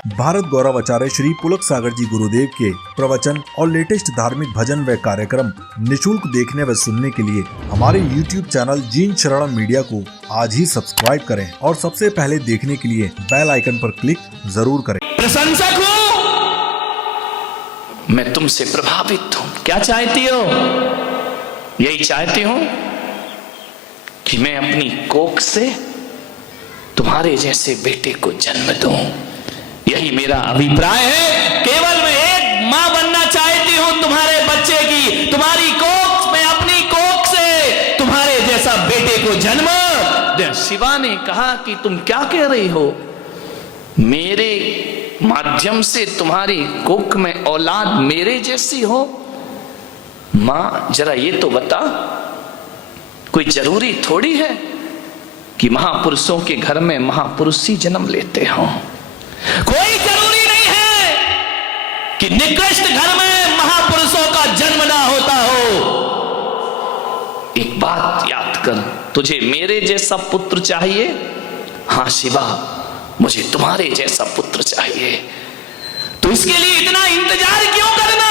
भारत गौरव आचार्य श्री पुलक सागर जी गुरुदेव के प्रवचन और लेटेस्ट धार्मिक भजन व कार्यक्रम निशुल्क देखने व सुनने के लिए हमारे YouTube चैनल जीन शरणम मीडिया को आज ही सब्सक्राइब करें और सबसे पहले देखने के लिए बेल आइकन पर क्लिक जरूर करें। प्रशंसक हूँ, मैं तुमसे प्रभावित हूँ। क्या चाहती हो? यही चाहती हूँ कि मैं अपनी कोख से तुम्हारे जैसे बेटे को जन्म दूं। यही मेरा अभिप्राय है। केवल मैं एक मां बनना चाहती हूं तुम्हारे बच्चे की, तुम्हारी कोख में, अपनी कोख से तुम्हारे जैसा बेटे को जन्म दे। शिवा ने कहा कि तुम क्या कह रही हो? मेरे माध्यम से तुम्हारी कोख में औलाद मेरे जैसी हो? मां जरा ये तो बता, कोई जरूरी थोड़ी है कि महापुरुषों के घर में महापुरुष ही जन्म लेते हों। कोई जरूरी नहीं है कि निकृष्ट घर में महापुरुषों का जन्म ना होता हो। एक बात याद कर, तुझे मेरे जैसा पुत्र चाहिए? हाँ शिवा, मुझे तुम्हारे जैसा पुत्र चाहिए। तो इसके लिए इतना इंतजार क्यों करना?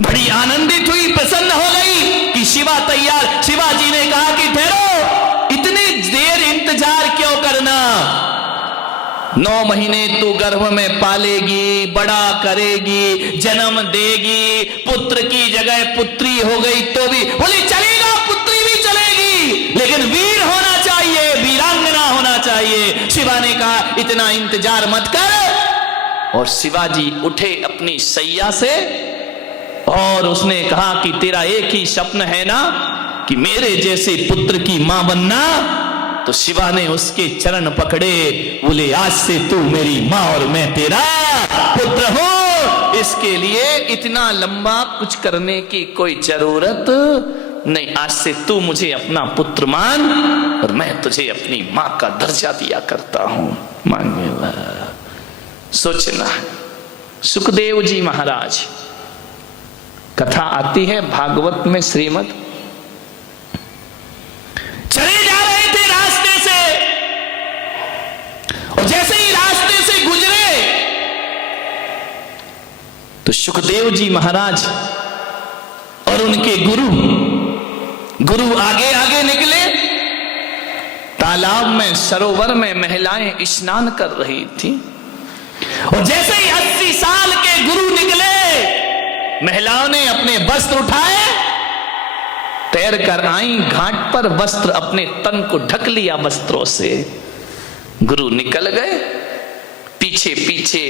बड़ी आनंदित हुई, प्रसन्न हो गई कि शिवा तैयार। शिवाजी ने कहा कि ठहरो, इतनी देर इंतजार क्यों करना? 9 महीने तू गर्भ में पालेगी, बड़ा करेगी, जन्म देगी, पुत्र की जगह पुत्री हो गई तो भी बोली चलेगा, पुत्री भी चलेगी, लेकिन वीर होना चाहिए, वीरांगना होना चाहिए। शिवा ने कहा इतना इंतजार मत कर। और शिवाजी उठे अपनी सैया से और उसने कहा कि तेरा एक ही सपन है ना कि मेरे जैसे पुत्र की मां बनना? तो शिवा ने उसके चरण पकड़े, बोले आज से तू मेरी मां और मैं तेरा पुत्र हूं। इसके लिए इतना लंबा कुछ करने की कोई जरूरत नहीं। आज से तू मुझे अपना पुत्र मान और मैं तुझे अपनी मां का दर्जा दिया करता हूं। मांगेला सोचना। सुखदेव जी महाराज, कथा आती है भागवत में, श्रीमद्, चले जा रहे थे रास्ते से और जैसे ही रास्ते से गुजरे तो सुखदेव जी महाराज और उनके गुरु आगे आगे निकले। तालाब में, सरोवर में महिलाएं स्नान कर रही थी और जैसे ही 80 साल के गुरु निकले, महिलाओं ने अपने वस्त्र उठाए, तैर कर आई घाट पर, वस्त्र अपने तन को ढक लिया वस्त्रों से। गुरु निकल गए। पीछे पीछे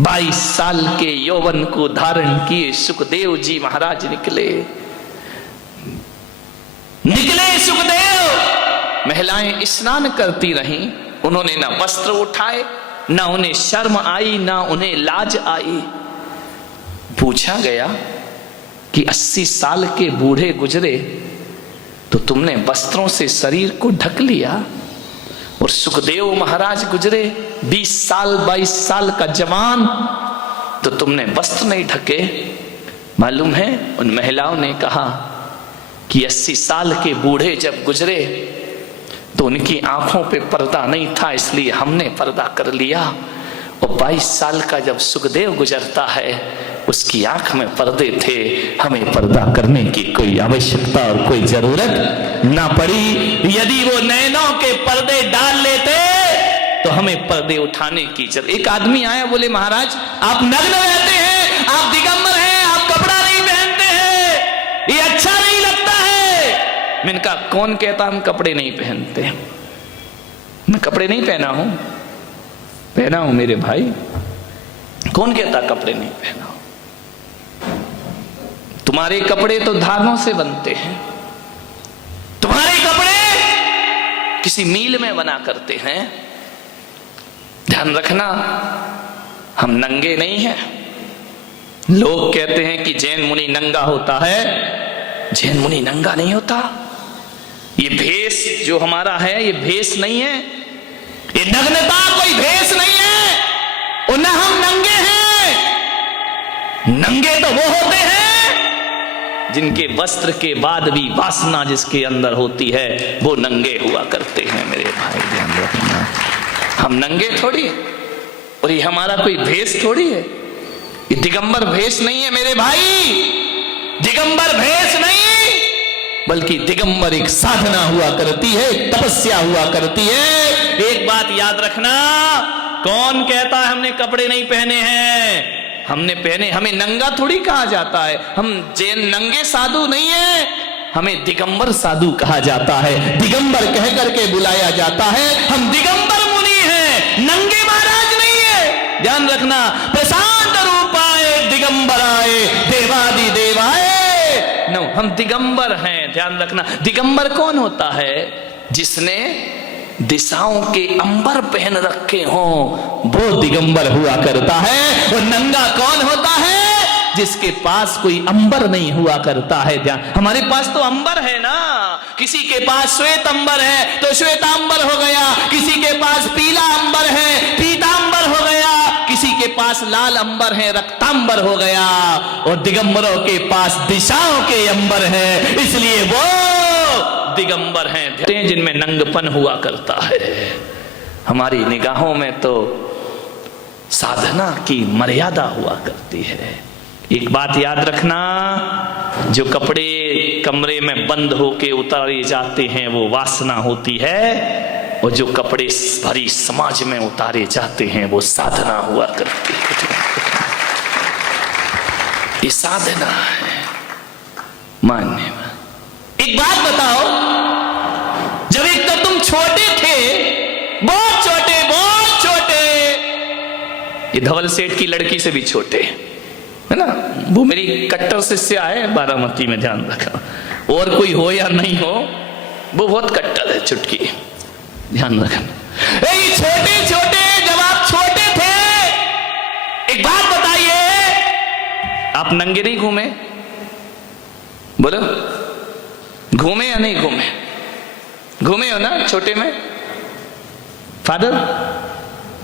22 साल के यौवन को धारण किए सुखदेव जी महाराज निकले सुखदेव। महिलाएं स्नान करती रहीं। उन्होंने ना वस्त्र उठाए, ना उन्हें शर्म आई, ना उन्हें लाज आई। पूछा गया कि 80 साल के बूढ़े गुजरे तो तुमने वस्त्रों से शरीर को ढक लिया, और सुखदेव महाराज गुजरे 20 साल 22 साल का जवान, तो तुमने वस्त्र नहीं ढके। मालूम है, उन महिलाओं ने कहा कि 80 साल के बूढ़े जब गुजरे तो उनकी आंखों पे पर्दा नहीं था, इसलिए हमने पर्दा कर लिया। और 22 साल का जब सुखदेव गुजरता है, उसकी आंख में पर्दे थे, हमें पर्दा करने की कोई आवश्यकता और कोई जरूरत ना पड़ी। यदि वो नैनों के पर्दे डाल लेते तो हमें पर्दे उठाने की जरूरत। एक आदमी आया, बोले महाराज आप नग्न रहते हैं, आप दिगंबर हैं, आप कपड़ा नहीं पहनते हैं, ये अच्छा नहीं लगता है। मैंने कहा कौन कहता हम कपड़े नहीं पहनते? मैं कपड़े नहीं पहना हूं, पहना हूं मेरे भाई। कौन कहता कपड़े नहीं पहना? तुम्हारे कपड़े तो धागों से बनते हैं, तुम्हारे कपड़े किसी मील में बना करते हैं। ध्यान रखना, हम नंगे नहीं हैं। लोग कहते हैं कि जैन मुनि नंगा होता है। जैन मुनि नंगा नहीं होता। ये भेष जो हमारा है, ये भेष नहीं है, ये नग्नता कोई भेष नहीं है। और न हम नंगे हैं। नंगे तो वो होते हैं जिनके वस्त्र के बाद भी वासना जिसके अंदर होती है, वो नंगे हुआ करते हैं। मेरे भाई ध्यान रखना। हम नंगे थोड़ी है, और ये हमारा कोई भेष थोड़ी है। ये दिगंबर भेष नहीं है मेरे भाई, दिगंबर भेष नहीं, बल्कि दिगंबर एक साधना हुआ करती है, तपस्या हुआ करती है। एक बात याद रखना, कौन कहता है हमने कपड़े नहीं पहने हैं? हमने पहने, हमें नंगा थोड़ी कहा जाता है। हम जैन नंगे साधु नहीं है, हमें दिगंबर साधु कहा जाता है, दिगंबर कह करके बुलाया जाता है। हम दिगंबर मुनि हैं, नंगे महाराज नहीं है। ध्यान रखना, प्रशांत रूपाए दिगंबराए देवादि देवाए। नो, हम दिगंबर हैं। ध्यान रखना, दिगंबर कौन होता है? जिसने दिशाओं के अंबर पहन रखे हों, वो दिगंबर हुआ करता है। और नंगा कौन होता है? जिसके पास कोई अंबर नहीं हुआ करता है। ध्यान, हमारे पास तो अंबर है ना, किसी के पास श्वेत अंबर है तो श्वेतांबर हो गया, किसी के पास पीला अंबर है पीतांबर हो गया, किसी के पास लाल अंबर है रक्तांबर हो गया। और दिगंबरों के पास दिशाओं के अंबर है, इसलिए वो दिगंबर हैं जिनमें नंगपन हुआ करता है। हमारी निगाहों में तो साधना की मर्यादा हुआ करती है। एक बात याद रखना, जो कपड़े कमरे में बंद होके उतारे जाते हैं वो वासना होती है, और जो कपड़े भरी समाज में उतारे जाते हैं वो साधना हुआ करती है। ये साधना है मानने में। एक बात बताओ, जब एक तो तुम छोटे थे, बहुत छोटे, बहुत छोटे, ये धवल सेठ की लड़की से भी छोटे है ना, वो मेरी कट्टर शिष्य है बारामती में, ध्यान रखना। और कोई हो या नहीं हो, वो बहुत कट्टर है, चुटकी, ध्यान रखना। ये छोटे छोटे, जब आप छोटे थे, एक बात बताइए, आप नंगे नहीं घूमे? बोलो, घूमे या नहीं घूमे? घूमे हो ना छोटे में? फादर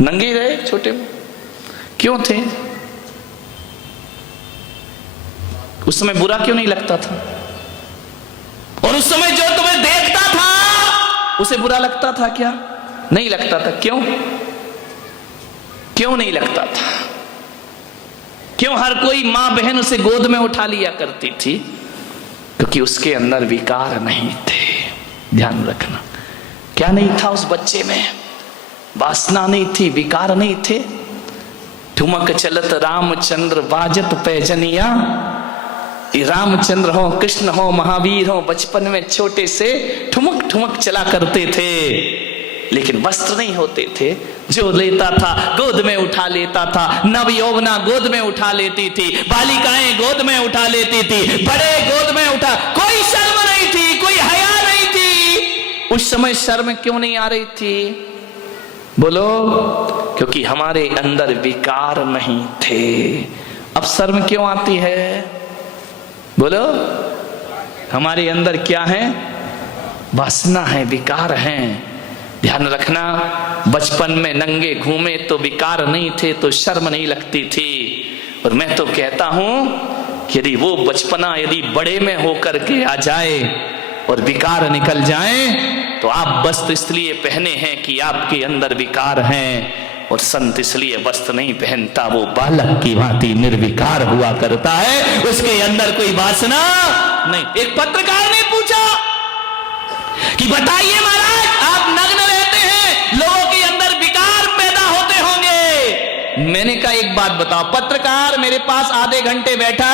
नंगे रहे छोटे में, क्यों थे? उस समय बुरा क्यों नहीं लगता था? और उस समय जो तुम्हें देखता था उसे बुरा लगता था क्या? नहीं लगता था। क्यों? क्यों नहीं लगता था? क्यों हर कोई मां बहन उसे गोद में उठा लिया करती थी? क्योंकि उसके अंदर विकार नहीं थे। ध्यान रखना, क्या नहीं था उस बच्चे में? वासना नहीं थी, विकार नहीं थे। ठुमक चलत रामचंद्र बाजत पैजनिया। रामचंद्र हो, कृष्ण हो, महावीर हो, बचपन में छोटे से ठुमक ठुमक चला करते थे, लेकिन वस्त्र नहीं होते थे। जो लेता था गोद में उठा लेता था। नव यौवना गोद में उठा लेती थी, बालिकाएं गोद में उठा लेती थी, बड़े गोद में उठा, कोई शर्म नहीं थी, कोई हया नहीं थी। उस समय शर्म क्यों नहीं आ रही थी? बोलो, क्योंकि हमारे अंदर विकार नहीं थे। अब शर्म क्यों आती है? बोलो, हमारे अंदर क्या है? वासना है, विकार है। ध्यान रखना, बचपन में नंगे घूमे तो विकार नहीं थे, तो शर्म नहीं लगती थी। और मैं तो कहता हूं कि यदि वो बचपना यदि बड़े में होकर के आ जाए और विकार निकल जाए, तो आप वस्त्र इसलिए पहने हैं कि आपके अंदर विकार हैं, और संत इसलिए वस्त्र नहीं पहनता, वो बालक की भांति निर्विकार हुआ करता है, उसके अंदर कोई वासना नहीं। एक पत्रकार ने पूछा कि बताइए महाराज, आप नग्न रहते हैं, लोगों के अंदर विकार पैदा होते होंगे। मैंने कहा एक बात बताओ, पत्रकार मेरे पास आधे घंटे बैठा,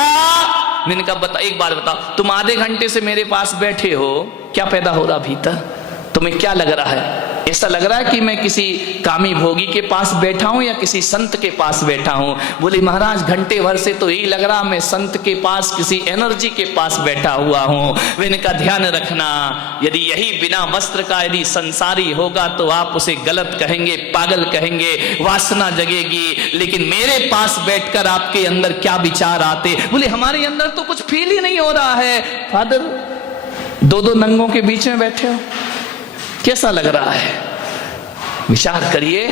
मैंने कहा बता, एक बात बताओ, तुम आधे घंटे से मेरे पास बैठे हो, क्या पैदा हो रहा भीतर? तुम्हें क्या लग रहा है? ऐसा लग रहा है कि मैं किसी कामी भोगी के पास बैठा हूं या किसी संत के पास बैठा हूं? बोले महाराज, घंटे भर से तो यही लग रहा मैं संत के पास, किसी एनर्जी के पास बैठा हुआ हूं। मैंने कहा ध्यान रखना, यदि यही बिना वस्त्र का यदि संसारी होगा तो आप उसे गलत कहेंगे, पागल कहेंगे, वासना जगेगी। लेकिन मेरे पास बैठकर आपके अंदर क्या विचार आते? बोले हमारे अंदर तो कुछ फील ही नहीं हो रहा है। फादर, दो नंगों के बीच में बैठे हो, कैसा लग रहा है? विचार करिए,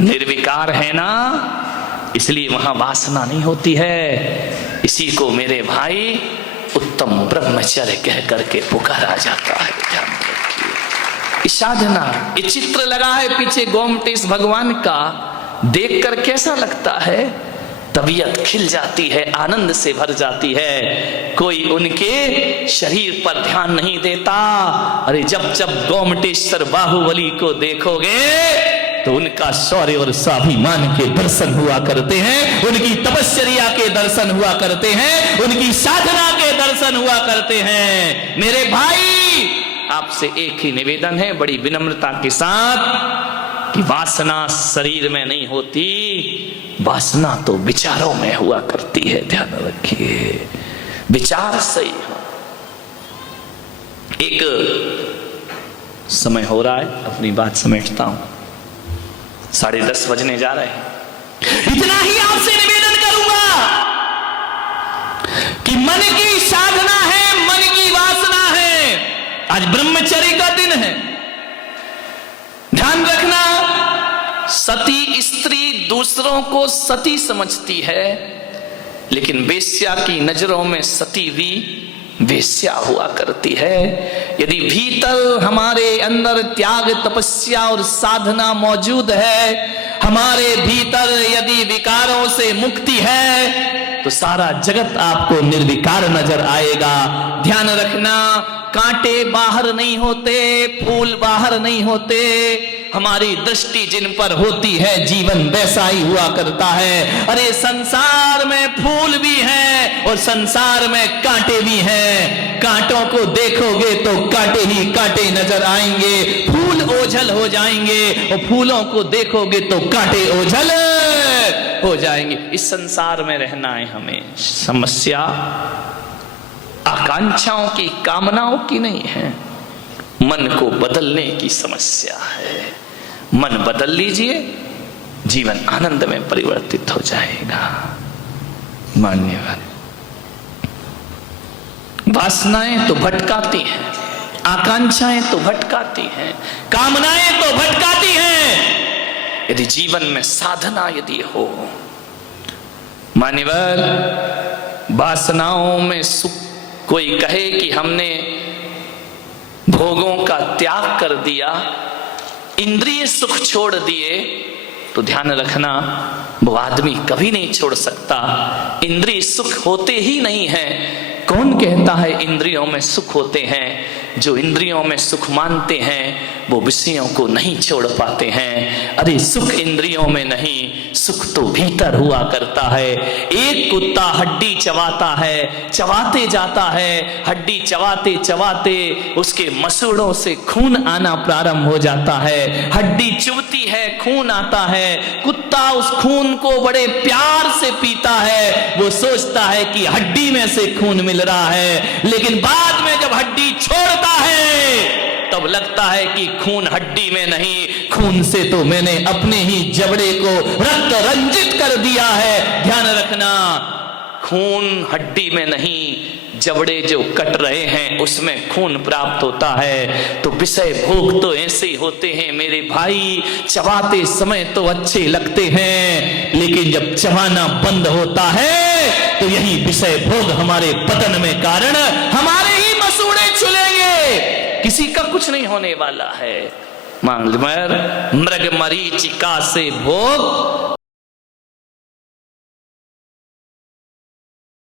निर्विकार है ना, इसलिए वहां वासना नहीं होती है। इसी को मेरे भाई उत्तम ब्रह्मचर्य कह करके पुकारा जाता है। ध्यान रखिए, साधना, ये चित्र लगा है पीछे गोमटेश भगवान का, देखकर कैसा लगता है? तबीयत खिल जाती है, आनंद से भर जाती है। कोई उनके शरीर पर ध्यान नहीं देता। अरे जब जब गोमटेश्वर बाहुबली को देखोगे तो उनका शौर्य और स्वाभिमान के दर्शन हुआ करते हैं, उनकी तपस्या के दर्शन हुआ करते हैं, उनकी साधना के दर्शन हुआ करते हैं। मेरे भाई, आपसे एक ही निवेदन है बड़ी विनम्रता के साथ कि वासना शरीर में नहीं होती, वासना तो विचारों में हुआ करती है। ध्यान रखिए, विचार सही हो। एक समय हो रहा है, अपनी बात समेटता हूं, 10:30 बजने जा रहे हैं। इतना ही आपसे निवेदन करूंगा कि मन की साधना है, मन की वासना है। आज ब्रह्मचर्य का दिन है, ध्यान रखना। सती स्त्री दूसरों को सती समझती है, लेकिन वेश्या की नजरों में सती भी वेश्या हुआ करती है। यदि भीतर हमारे अंदर त्याग, तपस्या और साधना मौजूद है, हमारे भीतर यदि विकारों से मुक्ति है, तो सारा जगत आपको निर्विकार नजर आएगा। ध्यान रखना, कांटे बाहर नहीं होते, फूल बाहर नहीं होते, हमारी दृष्टि जिन पर होती है जीवन वैसा ही हुआ करता है। अरे संसार में फूल भी हैं और संसार में कांटे भी हैं। कांटों को देखोगे तो कांटे ही कांटे नजर आएंगे, फूल ओझल हो जाएंगे, और फूलों को देखोगे तो कांटे ओझल हो जाएंगे। इस संसार में रहना है हमें। समस्या आकांक्षाओं की, कामनाओं की नहीं है, मन को बदलने की समस्या है। मन बदल लीजिए, जीवन आनंद में परिवर्तित हो जाएगा। मान्यवर, वासनाएं तो भटकाती हैं, आकांक्षाएं तो भटकाती हैं, कामनाएं तो भटकाती हैं। यदि जीवन में साधना यदि हो, मान्यवर, वासनाओं में सुख, कोई कहे कि हमने भोगों का त्याग कर दिया, इंद्रिय सुख छोड़ दिए, तो ध्यान रखना वो आदमी कभी नहीं छोड़ सकता। इंद्रिय सुख होते ही नहीं है। कौन कहता है इंद्रियों में सुख होते हैं? जो इंद्रियों में सुख मानते हैं वो विषयों को नहीं छोड़ पाते हैं। अरे सुख इंद्रियों में नहीं, सुख तो भीतर हुआ करता है। एक कुत्ता हड्डी चबाता है, चबाते जाता है, हड्डी चबाते चबाते उसके मसूड़ों से खून आना प्रारंभ हो जाता है। हड्डी चुभती है, खून आता है, कुत्ता उस खून को बड़े प्यार से पीता है। वो सोचता है कि हड्डी में से खून मिल रहा है, लेकिन बाद में जब हड्डी छोड़ता है तब लगता है कि खून हड्डी में नहीं, खून से तो मैंने अपने ही जबड़े को रक्त रंजित कर दिया है। ध्यान रखना, खून हड्डी में नहीं, जबड़े जो कट रहे हैं उसमें खून प्राप्त होता है। तो विषय भोग तो ऐसे ही होते हैं मेरे भाई। चबाते समय तो अच्छे लगते हैं, लेकिन जब चबाना बंद होता है तो यही विषय भोग हमारे पतन में कारण, हमारे ही मसूड़े चुलेंगे, किसी का कुछ नहीं होने वाला है। मृग मरीचिका से भोग